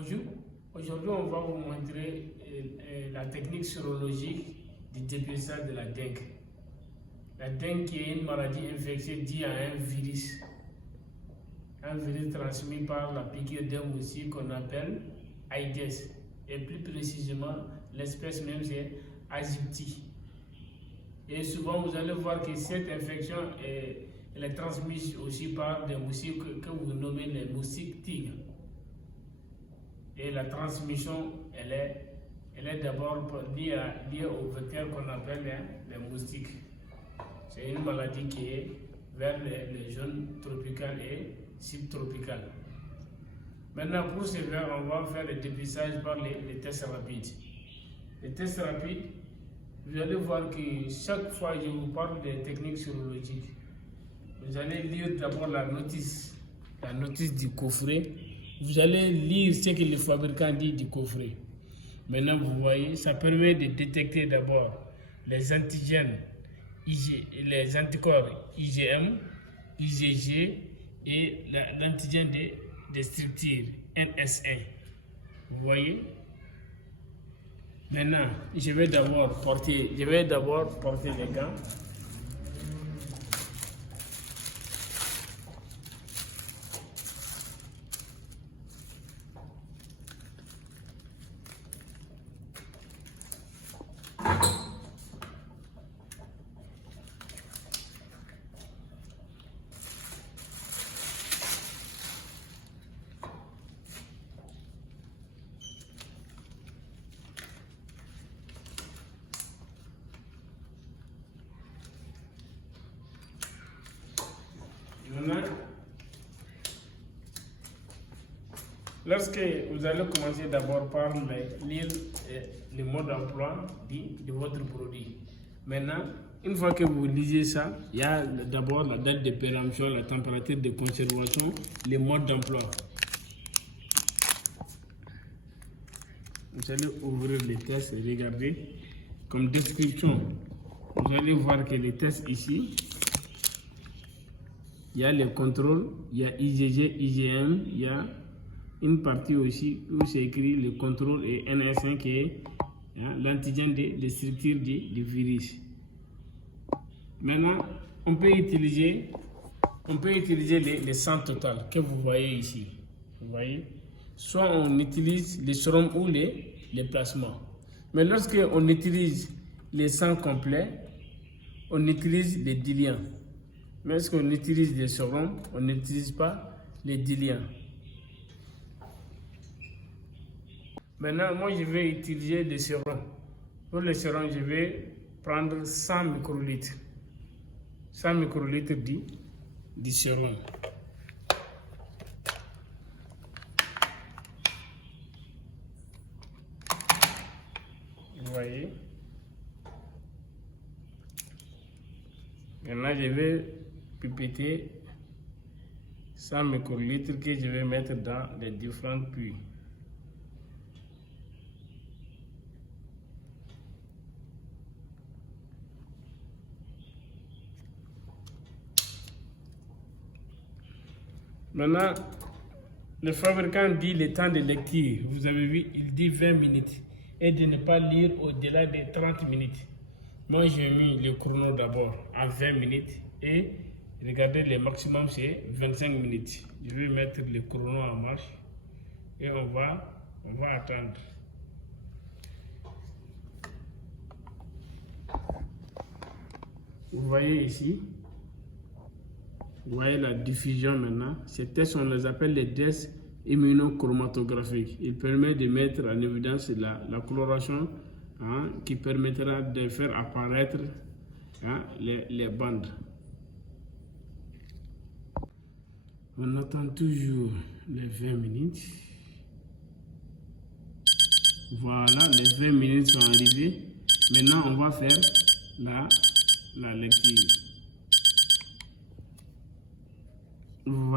Bonjour, aujourd'hui on va vous montrer la technique sérologique du dépistage de la dengue. La dengue est une maladie infectieuse due à un virus transmis par la piqûre d'un moustique qu'on appelle Aedes, et plus précisément l'espèce même c'est Aegypti. Et souvent vous allez voir que cette infection elle est transmise aussi par des moustiques que vous nommez les moustiques tigres. Et la transmission, elle est d'abord liée au vecteur qu'on appelle les moustiques. C'est une maladie qui est vers les zones tropicales et subtropicales. Maintenant, pour ce faire, on va faire le dépistage par les tests rapides. Les tests rapides, vous allez voir que chaque fois que je vous parle des techniques sérologiques, vous allez lire d'abord la notice du coffret. Vous allez lire ce que le fabricant dit du coffret. Maintenant, vous voyez, ça permet de détecter d'abord les antigènes, les anticorps IgM, IgG et l'antigène des structures NS1. Vous voyez? Maintenant, je vais d'abord porter les gants. Maintenant, lorsque vous allez commencer d'abord par lire le mode d'emploi de votre produit. Maintenant, une fois que vous lisez ça, il y a d'abord la date de péremption, la température de conservation, le mode d'emploi. Vous allez ouvrir les tests et regarder comme description. Vous allez voir que les tests ici, il y a les contrôles, il y a IgG, IgM, il y a une partie aussi où c'est écrit le contrôle et NS1 qui est l'antigène des structures du virus. Maintenant, on peut utiliser les 100 total que vous voyez ici. Vous voyez? Soit on utilise les sérums ou les plasmas. Mais lorsque on utilise les 100 complets, on utilise les diluants. Mais lorsqu'on utilise des sérums, on n'utilise pas les diluants. Maintenant, moi je vais utiliser des sérums. Pour les sérums, je vais prendre 100 microlitres. 100 microlitres du sérum. Vous voyez? Maintenant, je vais pipetter 100 microlitres que je vais mettre dans les différents puits. Maintenant, le fabricant dit le temps de lecture. Vous avez vu, il dit 20 minutes. Et de ne pas lire au-delà de 30 minutes. Moi, j'ai mis le chrono d'abord à 20 minutes. Et regardez, le maximum, c'est 25 minutes. Je vais mettre le chrono en marche. Et on va attendre. Vous voyez ici. Vous voyez la diffusion maintenant. Ces tests, on les appelle les tests immunochromatographiques. Il permet de mettre en évidence la coloration qui permettra de faire apparaître les bandes. On attend toujours les 20 minutes. Voilà, les 20 minutes sont arrivées. Maintenant, on va faire la lecture. Vous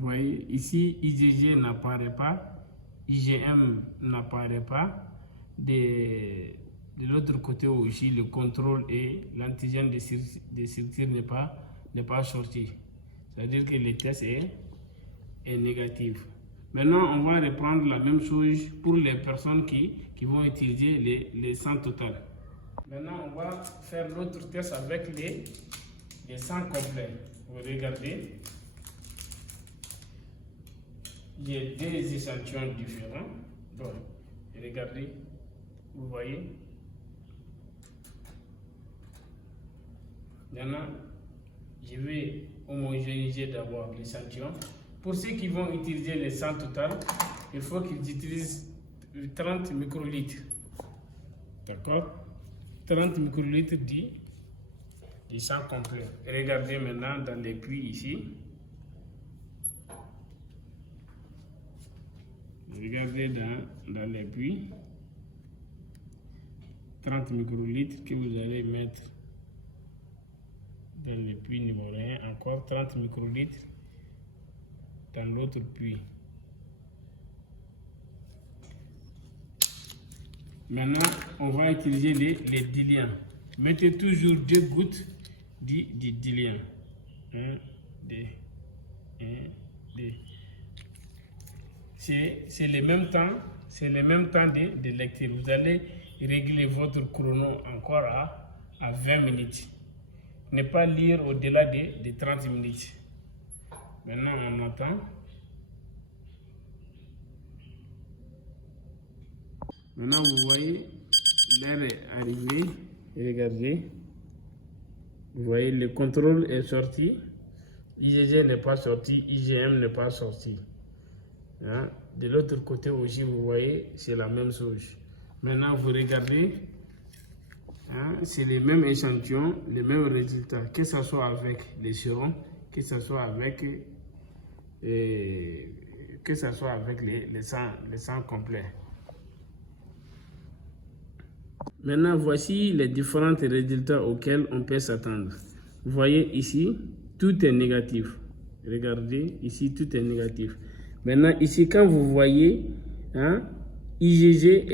voyez, ici, IgG n'apparaît pas, IgM n'apparaît pas. De l'autre côté aussi, le contrôle et l'antigène des structures n'est pas sorti. C'est-à-dire que le test est négative. Maintenant, on va reprendre la même chose pour les personnes qui vont utiliser les sangs total. Maintenant, on va faire l'autre test avec les sangs complets. Vous regardez, il y a des échantillons différents. Donc, regardez, vous voyez. Maintenant, je vais homogénéiser d'abord l'échantillon. Pour ceux qui vont utiliser les sangs total, il faut qu'ils utilisent 30 microlitres. D'accord? 30 microlitres du sang complet. Regardez maintenant dans les puits ici. Regardez dans les puits. 30 microlitres que vous allez mettre dans le puits numéro 1. Encore 30 microlitres dans l'autre puits. Maintenant, on va utiliser les diluants. Mettez toujours 2 gouttes du diluant. 1, 2, 1, 2. C'est le même temps de lecture. Vous allez régler votre chrono encore à 20 minutes. Ne pas lire au-delà de 30 minutes. Maintenant, on attend. Maintenant, vous voyez, l'heure est arrivée. Regardez. Vous voyez, le contrôle est sorti. IgG n'est pas sorti. IgM n'est pas sorti. Hein? De l'autre côté aussi, vous voyez, c'est la même chose. Maintenant, vous regardez. Hein? C'est les mêmes échantillons, les mêmes résultats. Que ce soit avec les sérums, que ce soit avec les sangs complets. Maintenant, voici les différents résultats auxquels on peut s'attendre. Vous voyez ici, tout est négatif. Regardez, ici, tout est négatif. Maintenant, ici, quand vous voyez, hein, IgG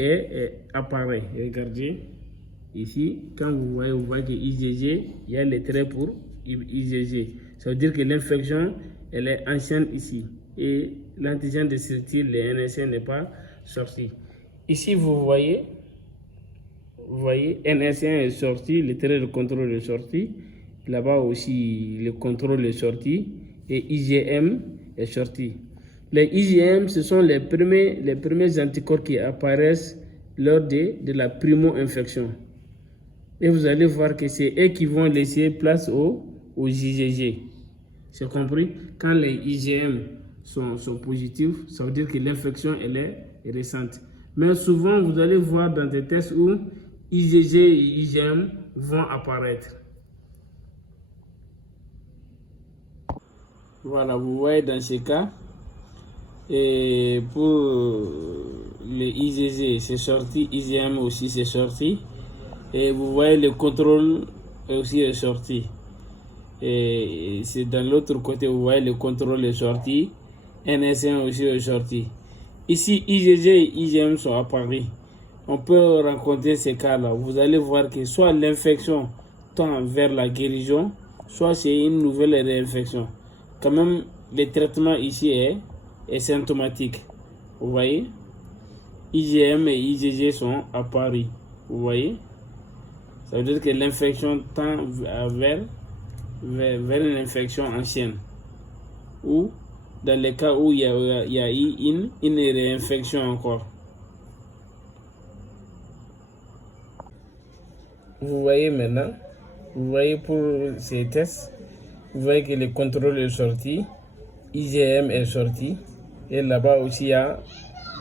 apparaît. Regardez, ici, quand vous voyez que IgG, il y a les traits pour IgG. Ça veut dire que l'infection, elle est ancienne ici. Et l'antigène de sortie, le NS1 n'est pas sorti. Ici, vous voyez, NS1 est sorti, le trait de contrôle est sorti. Là-bas aussi, le contrôle est sorti. Et IgM est sorti. Les IgM, ce sont les premiers anticorps qui apparaissent lors de la primo-infection. Et vous allez voir que c'est eux qui vont laisser place aux IgG. C'est compris? Quand les IgM sont positifs, ça veut dire que l'infection elle est récente. Mais souvent, vous allez voir dans des tests où IgG et IgM vont apparaître. Voilà, vous voyez dans ce cas, et pour les IgG c'est sorti, IgM aussi c'est sorti. Et vous voyez le contrôle aussi est sorti. Et c'est dans l'autre côté, vous voyez le contrôle est sorti. NS1 aussi est sorti. Ici, IgG et IgM sont apparus. On peut rencontrer ces cas-là. Vous allez voir que soit l'infection tend vers la guérison, soit c'est une nouvelle réinfection. Quand même, le traitement ici est symptomatique. Vous voyez? IgM et IgG sont apparus. Vous voyez? Ça veut dire que l'infection tend vers une infection ancienne. Ou dans les cas où il y a eu une réinfection encore. Vous voyez maintenant, vous voyez pour ces tests, vous voyez que le contrôle est sorti, IgM est sorti, et là-bas aussi il y a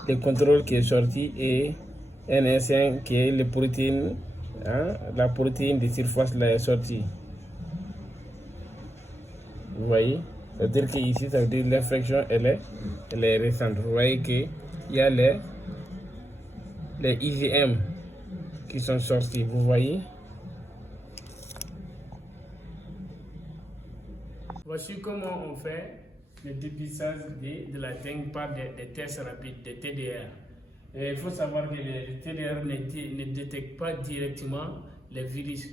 le contrôle qui est sorti et NS1 qui est les protéines, hein, la protéine de surface là est sortie. Vous voyez, ça veut dire qu'ici, ça veut dire que l'infection elle est récente. Vous voyez qu'il y a les IgM qui sont sortis. Vous voyez. Voici comment on fait le dépistage de la dengue par des tests rapides, des TDR. Et il faut savoir que les TDR ne détectent pas directement les virus.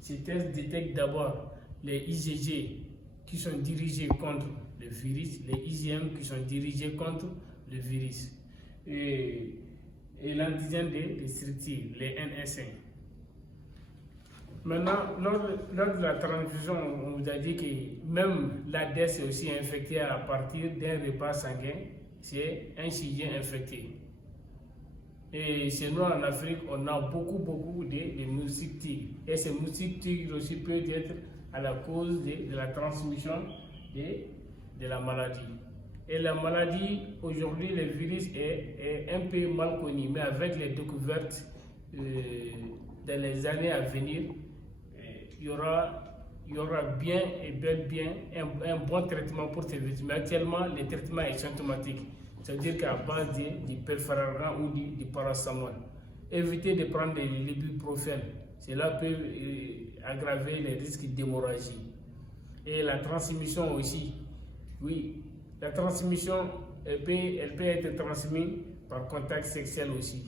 Ces tests détectent d'abord les IgG qui sont dirigés contre le virus, les IgM qui sont dirigés contre le virus, et l'antigène des structures, les NS1. Maintenant, lors de la transfusion, on vous a dit que même l'ADES est aussi infecté à partir d'un repas sanguin, c'est un chilien infecté. Et chez nous en Afrique, on a beaucoup de moustiques tigres. Et ces moustiques tigres aussi peuvent être à la cause de la transmission de la maladie. Et la maladie, aujourd'hui, le virus est un peu mal connu, mais avec les découvertes dans les années à venir, il y aura bien et bien un bon traitement pour ces virus. Mais actuellement, le traitement est symptomatique. C'est-à-dire qu'à base du perphéraran ou du paracétamol. Évitez de prendre de l'ibuprofène. Cela peut aggraver les risques d'hémorragie. Et la transmission aussi. Oui, la transmission, elle peut être transmise par contact sexuel aussi.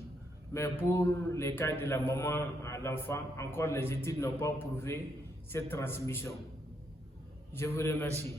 Mais pour les cas de la maman à l'enfant, encore les études n'ont pas prouvé cette transmission. Je vous remercie.